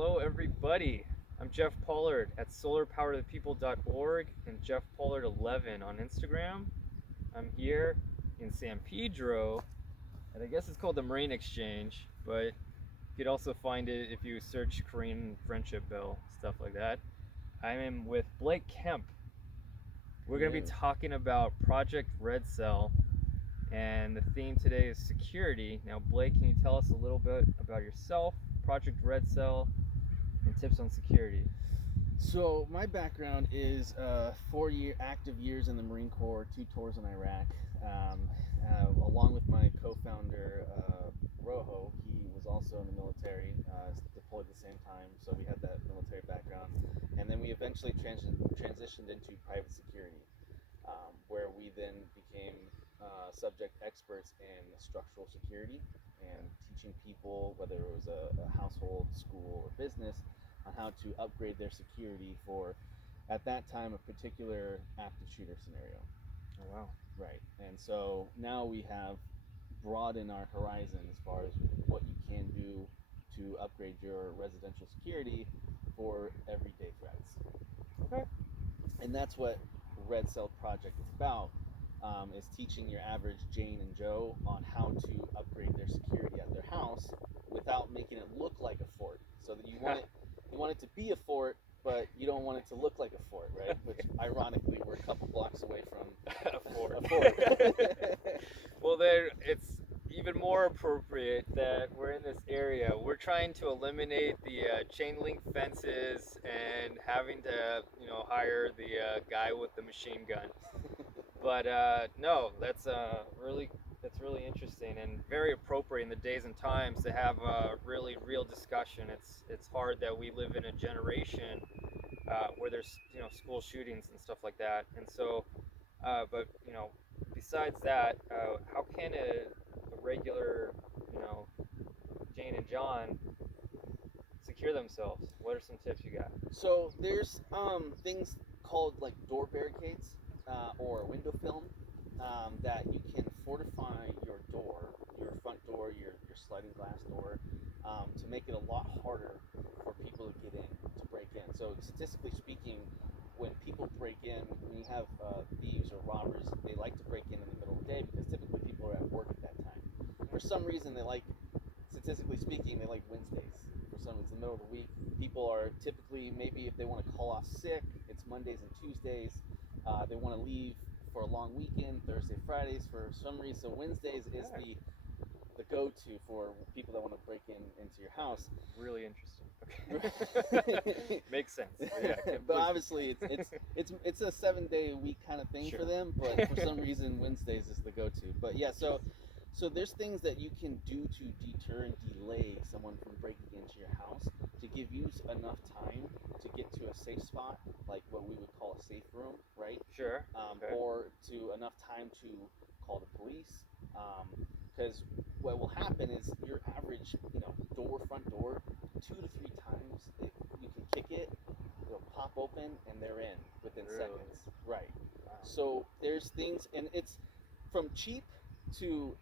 Hello, everybody. I'm Jeff Pollard at solarpowertothepeople.org and Jeff Pollard11 on Instagram. I'm here in San Pedro, and I guess it's called the Marine Exchange, but you could also find it if you search Korean Friendship Bell, stuff like that. I am with Blake Kemp. We're going to be talking about Project Red Cell, and the theme today is security. Now, Blake, can you tell us a little bit about yourself, Project Red Cell, and tips on security? So my background is 4 active years in the Marine Corps, 2 tours in Iraq. Along with my co-founder Rojo, he was also in the military, deployed at the same time, so we had that military background. And then we eventually transitioned into private security, where we then became subject experts in structural security and teaching people, whether it was a household, school, or business, on how to upgrade their security for, at that time, a particular active shooter scenario. Oh, wow. Right. And so now we have broadened our horizon as far as what you can do to upgrade your residential security for everyday threats. Okay. And that's what Red Cell Project is about, is teaching your average Jane and Joe on how to upgrade their security at their house without making it look like a fort. So that you want it to be a fort, but you don't want it to look like a fort, right? Which, ironically, we're a couple blocks away from a fort. A fort. Well, then it's even more appropriate that we're in this area. We're trying to eliminate the chain link fences and having to, hire the guy with the machine gun. But no, that's really interesting and very appropriate in the days and times to have a really real discussion. It's hard that we live in a generation where there's school shootings and stuff like that, and so but besides that, how can a regular Jane and John secure themselves? What are some tips you got? So there's things called like door barricades or window film that you can fortify your door, your front door, your sliding glass door, to make it a lot harder for people to get in, to break in. So statistically speaking, when people break in, when you have thieves or robbers, they like to break in the middle of the day because typically people are at work at that time. For some reason, statistically speaking, they like Wednesdays. For some reason, the middle of the week, people are typically, maybe if they want to call off sick, it's Mondays and Tuesdays. They want to leave for a long weekend, Thursday, Fridays. For some reason, so Wednesdays is the go-to for people that want to break into your house. Really interesting. Okay. Makes sense. Yeah, but obviously, it's a 7-day-a-week kind of thing for them. But for some reason, Wednesdays is the go-to. But yeah, so there's things that you can do to deter and delay someone from breaking into your house to give you enough time to get to a safe spot, like what we would call a safe room, right? Sure. Okay. Or to enough time to call the police. Because what will happen is your average, front door, 2 to 3 times, you can kick it, it'll pop open, and they're in within seconds. Right. Wow. So there's things, and it's from cheap to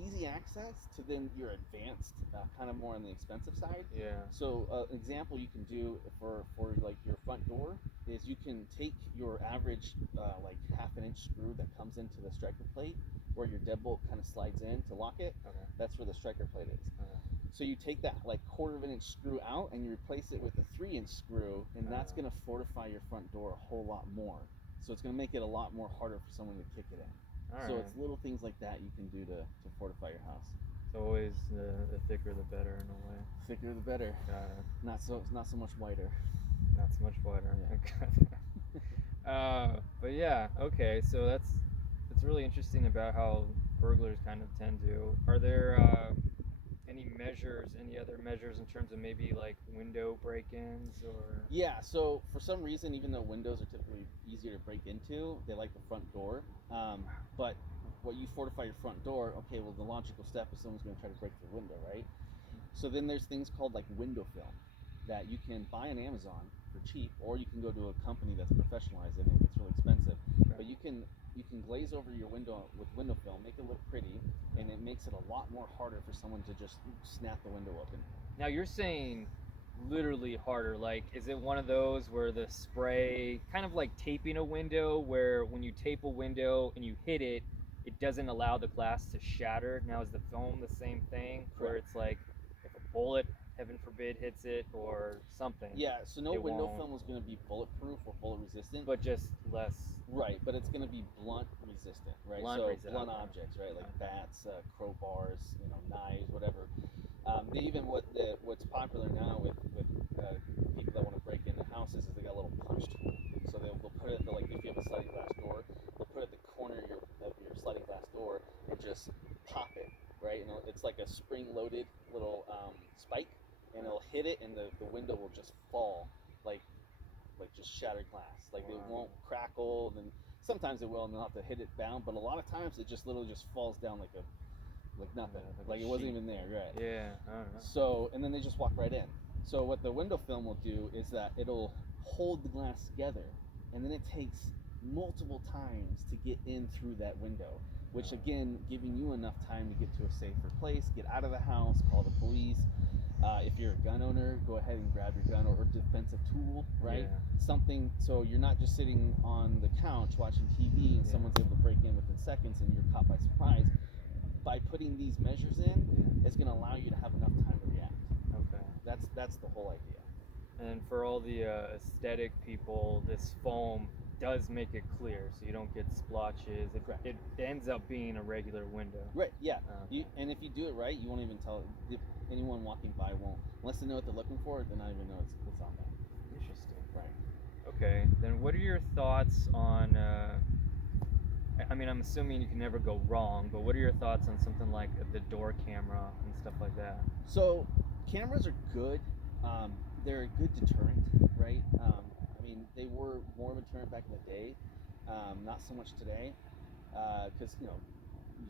easy access to then your advanced, kind of more on the expensive side. Yeah. So an example you can do for like your front door is you can take your average like 1/2 inch screw that comes into the striker plate where your deadbolt kind of slides in to lock it. Okay. That's where the striker plate is. Okay. So you take that like 1/4 inch screw out and you replace it with a 3-inch screw, and that's going to fortify your front door a whole lot more. So it's going to make it a lot more harder for someone to kick it in. So it's little things like that you can do to fortify your house. It's always the thicker the better in a way. Thicker the better. Not so much whiter. Not so much whiter. Yeah. But yeah, okay. So it's really interesting about how burglars kind of tend to. Are there any other measures in terms of maybe like window break-ins or? Yeah, so for some reason, even though windows are typically easier to break into, they like the front door. But what you fortify your front door, okay, well, the logical step is someone's going to try to break the window, right? So then there's things called like window film that you can buy on Amazon for cheap, or you can go to a company that's professionalized it and it's really expensive. Okay. But you can glaze over your window with window film, make it look pretty, and it makes it a lot more harder for someone to just snap the window open. Now you're saying literally harder? Like, is it one of those where the spray, kind of like taping a window, where when you tape a window and you hit it, it doesn't allow the glass to shatter? Now, is the foam the same thing, where Correct. it's like if a bullet, heaven forbid, hits it or something, Yeah, so no it window won't, film is going to be bulletproof or bullet resistant. but just less Right, but it's going to be blunt resistant, right? blunt so resistant. blunt Okay. objects, right? Like Okay. bats, crowbars, knives, whatever. They even what's popular now with people that want to break into houses is they got a little punch tool. So they'll put it at like if you have a sliding glass door, they'll put it at the corner of your sliding glass door and just pop it, right? And it's like a spring-loaded little spike, and it'll hit it, and the window will just fall like just shattered glass. Like it Wow. won't crackle, and sometimes it will, and they'll have to hit it down. But a lot of times it just literally just falls down like nothing, Yeah, like a it wasn't sheet. even there, right? Yeah, I don't know. So and then they just walk right in. So what the window film will do is that it'll hold the glass together, and then it takes multiple times to get in through that window, which again giving you enough time to get to a safer place, get out of the house, call the police. If you're a gun owner, go ahead and grab your gun or defensive tool, right? Yeah. Something so you're not just sitting on the couch watching TV and Yeah. someone's able to break in within seconds and you're caught by surprise. By putting these measures in, it's going to allow you to have enough time to react. Okay. That's the whole idea. And for all the aesthetic people, this foam does make it clear, so you don't get splotches. Correct. It ends up being a regular window. Right. Yeah. Okay. And if you do it right, you won't even tell. If anyone walking by won't, unless they know what they're looking for, then not even know it's on there. Interesting. Right. Okay. Then what are your thoughts on? I mean, I'm assuming you can never go wrong, but what are your thoughts on something like the door camera and stuff like that? So cameras are good. They're a good deterrent, right? I mean, they were more of a deterrent back in the day. Not so much today, because you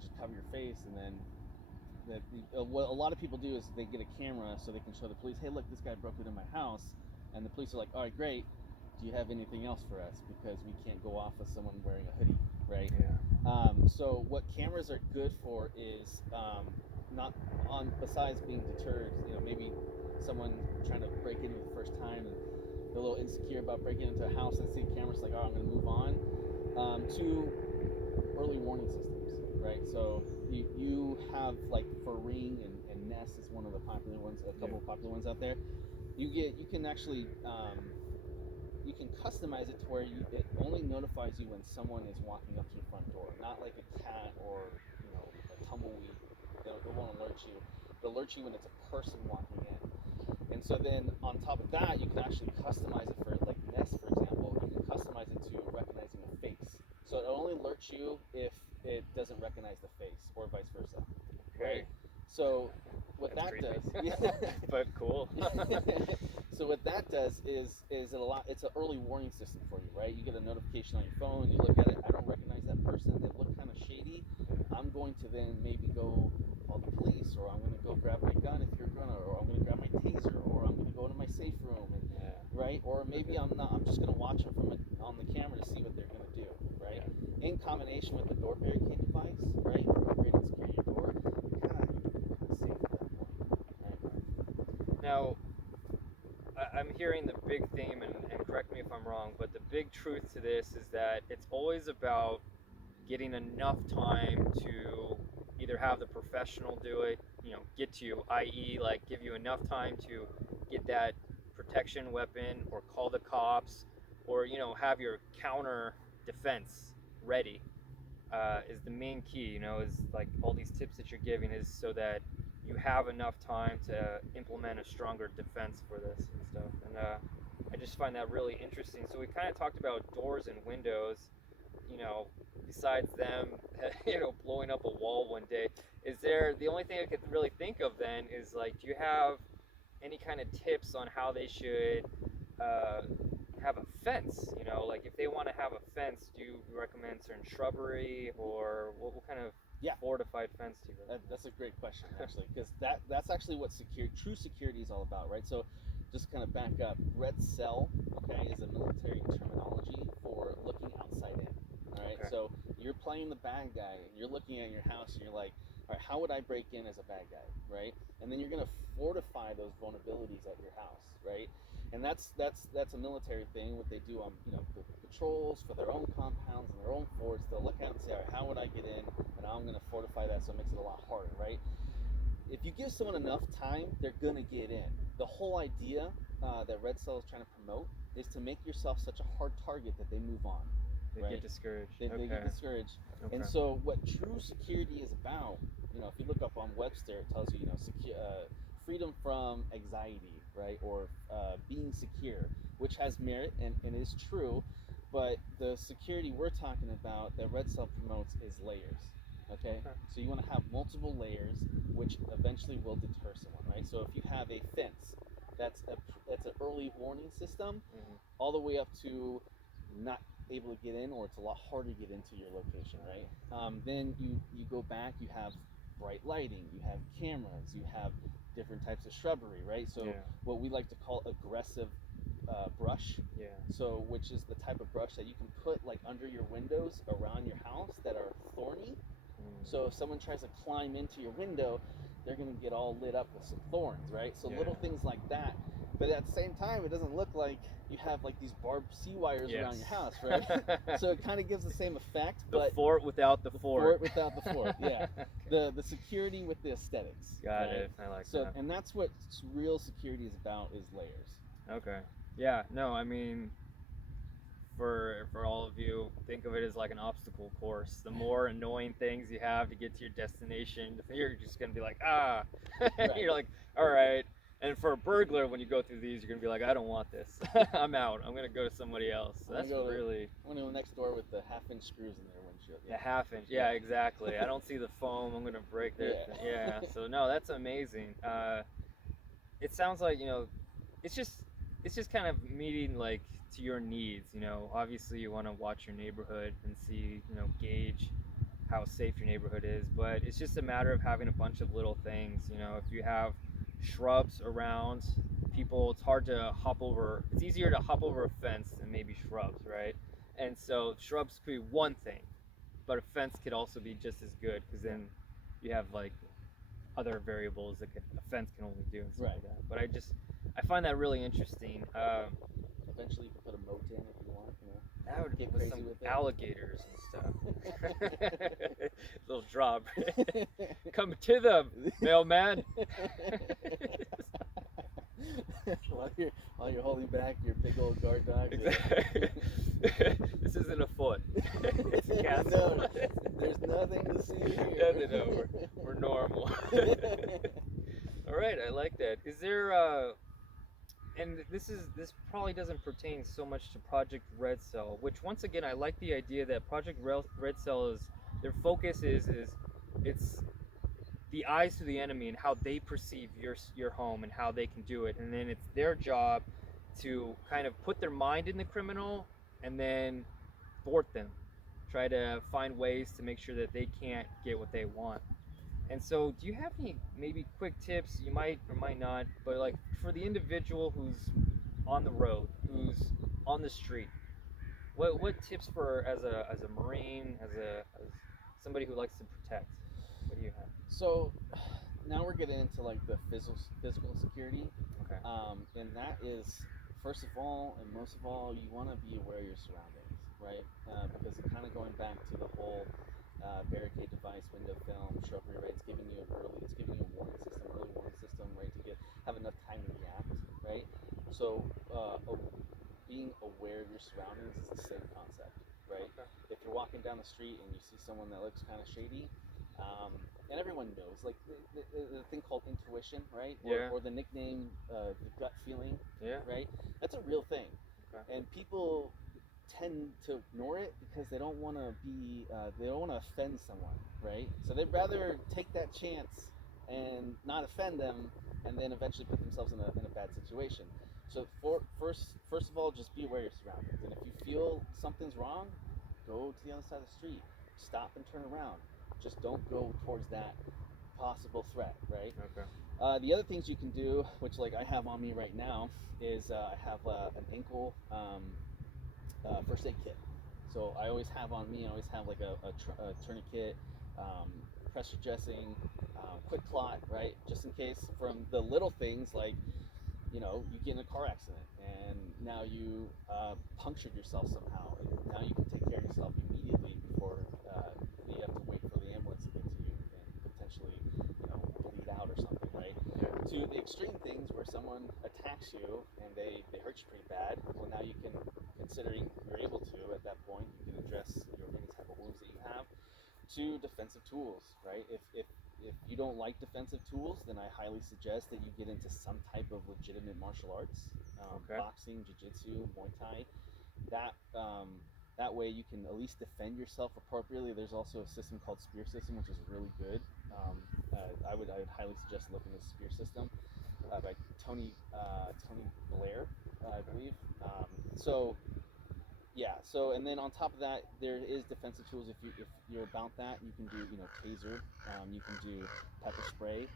just cover your face, and then what a lot of people do is they get a camera so they can show the police, hey, look, this guy broke into my house, and the police are like, all right, great. Do you have anything else for us? Because we can't go off with someone wearing a hoodie, right? Yeah. So what cameras are good for is not on besides being deterred. Maybe someone trying to break in for the first time and they're a little insecure about breaking into a house and see cameras like, oh, I'm going to move on. To early warning systems, right? So you have like for Ring and Nest is one of the popular ones, a couple of popular ones out there. You can actually you can customize it to where it only notifies you when someone is walking up to your front door, not like a cat or a tumbleweed. It won't alert you. It'll alert you when it's a person walking in. And so then on top of that, you can actually customize it for like Nest, for example. You can customize it to recognizing a face. So it only alerts you if it doesn't recognize the face, or vice versa. Okay. Right? So what That's that creepy. does, But cool. so what that does is it's an early warning system for you, right? You get a notification on your phone, you look at it, I don't recognize that person, they look kind of shady. I'm going to then maybe go call the police, or I'm going to go grab my gun if you're gonna, or I'm going to grab my taser, or I'm going to go to my safe room, and right? Or maybe I'm not. I'm just going to watch them on the camera to see what they're going to do, right? In combination with the door barricade device, right? Upgrade and secure your door. You're kind of safe at that point, right? Now, I'm hearing the big theme, and correct me if I'm wrong, but the big truth to this is that it's always about getting enough time to either have the professional do it, get to you, i.e., like give you enough time to get that protection weapon or call the cops, or have your counter defense ready. Is the main key. Is like all these tips that you're giving is so that you have enough time to implement a stronger defense for this and stuff. And I just find that really interesting. So we kind of talked about doors and windows. Besides them, blowing up a wall one day, is there the only thing I could really think of then is like, do you have any kind of tips on how they should have a fence? Like if they want to have a fence, do you recommend certain shrubbery, or what kind of fortified fence do you recommend? That's a great question, actually, because that's actually what true security is all about, right? So just kind of back up. Red cell, okay, is a military terminology for looking outside in. All right, Okay. so you're playing the bad guy, and you're looking at your house, and you're like, all right, how would I break in as a bad guy, right? And then you're gonna fortify those vulnerabilities at your house, right? And that's a military thing. What they do on the patrols for their own compounds and their own forts, they'll look out and say, all right, how would I get in? And I'm going to fortify that so it makes it a lot harder, right? If you give someone enough time, they're going to get in. The whole idea that Red Cell is trying to promote is to make yourself such a hard target that they move on. They right? get discouraged. They get discouraged. Okay. And so what true security is about, if you look up on Webster, it tells you, freedom from anxiety, right? Or being secure, which has merit and is true. But the security we're talking about that Red Cell promotes is layers. Okay? So you want to have multiple layers, which eventually will deter someone, right? So if you have a fence, that's an early warning system, all the way up to not able to get in, or it's a lot harder to get into your location, right? Then you go back, you have bright lighting, you have cameras, you have different types of shrubbery, right? So what we like to call aggressive brush. Yeah. So which is the type of brush that you can put like under your windows around your house that are thorny. So if someone tries to climb into your window, they're going to get all lit up with some thorns, right? So little things like that. But at the same time, it doesn't look like you have like these barbed sea wires around your house, right? So it kind of gives the same effect. The fort without the fort. Fort without the fort, yeah. The security with the aesthetics. Got it. I like that. And that's what real security is about, is layers. Okay. Yeah. No, I mean, for all of you, think of it as like an obstacle course. The more annoying things you have to get to your destination, you're just gonna be like, Right. You're like, all right. And for a burglar, when you go through these, you're gonna be like, I don't want this. I'm out. I'm gonna go to somebody else. So that's really. I'm gonna go next door with the half-inch screws in their windshield. Yeah, half-inch. Yeah, exactly. I don't see the foam. I'm gonna break their. Yeah. So no, that's amazing. It sounds like it's just kind of meeting like to your needs. Obviously you want to watch your neighborhood and see, gauge how safe your neighborhood is, but it's just a matter of having a bunch of little things. If you have shrubs around people, it's hard to hop over. It's easier to hop over a fence than maybe shrubs, right? And so shrubs could be one thing, but a fence could also be just as good, because then you have like other variables that a fence can only do and stuff like that. But I find that really interesting. Eventually you can put a moat in if you want. That would get with crazy some with it. Alligators and stuff. Little drop. Come to them, mailman. while you're holding back your big old guard dogs. Exactly. This isn't a foot. It's a castle. No, there's nothing to see here. No, we're normal. All right, I like that. Is there and this probably doesn't pertain so much to Project Red Cell, which once again I like the idea that Project Red Cell is, their focus is it's the eyes to the enemy and how they perceive your home and how they can do it, and then it's their job to kind of put their mind in the criminal and then thwart them, try to find ways to make sure that they can't get what they want. And so do you have any maybe quick tips, you might or might not, but like for the individual who's on the road, who's on the street, what tips for as a Marine, as somebody who likes to protect, what do you have? So now we're getting into like the physical security. Okay. And that is, first of all and most of all, you want to be aware of your surroundings, right? Because it's kind of going back to the whole barricade device, window film, shrubbery, right? It's giving you a warning system, early warning system, right? To have enough time to react, right? So being aware of your surroundings is the same concept, right? Okay. If you're walking down the street and you see someone that looks kind of shady, and everyone knows, like the thing called intuition, right? Or the nickname, the gut feeling, right? That's a real thing. Okay. And people tend to ignore it because they don't want to offend someone, right? So they'd rather take that chance and not offend them, and then eventually put themselves in a bad situation. So first of all, just be aware of your surroundings, and if you feel something's wrong, go to the other side of the street, stop and turn around. Just don't go towards that possible threat, right? Okay. The other things you can do, which like I have on me right now, is I have an ankle first aid kit. So I always have on me, I always have like a tourniquet, pressure dressing, quick clot, right? Just in case, from the little things like, you get in a car accident and now you punctured yourself somehow, and now you can take care of yourself immediately before you have to wait for the ambulance to get to you and potentially, bleed out or something, right? Yeah. To the extreme things where someone attacks you and they hurt you pretty bad. Well, now you can, considering you're able to at that point, you can address any type of wounds that you have. To defensive tools, right? If you don't like defensive tools, then I highly suggest that you get into some type of legitimate martial arts, Okay. boxing, jiu-jitsu, Muay Thai. That way you can at least defend yourself appropriately. There's also a system called Spear System, which is really good. I would highly suggest looking at Spear System by Tony Blair, I believe. So and then on top of that, there is defensive tools. If you're about that, you can do taser, you can do pepper spray,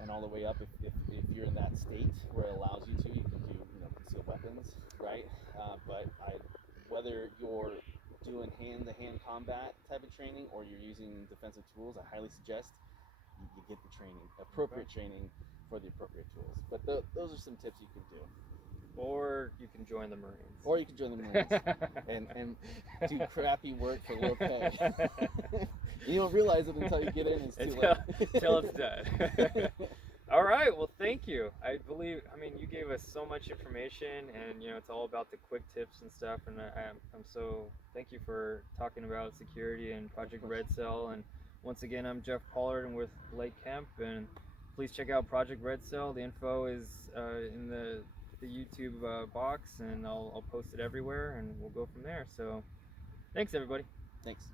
and all the way up. If you're in that state where it allows you to, you can do concealed weapons, right? But whether you're doing hand-to-hand combat type of training or you're using defensive tools, I highly suggest you get the training, appropriate training for the appropriate tools. But those are some tips you can do. Or you can join the Marines. Or you can join the Marines and do crappy work for low pay. You don't realize it until you get in. It's too late. Till it's done. All right. Well, thank you. You gave us so much information, and it's all about the quick tips and stuff. And I'm so thank you for talking about security and Project Red Cell. And once again, I'm Jeff Pollard, and with Blake Kemp. And please check out Project Red Cell. The info is in the YouTube box, and I'll post it everywhere, and we'll go from there. So thanks, everybody. Thanks.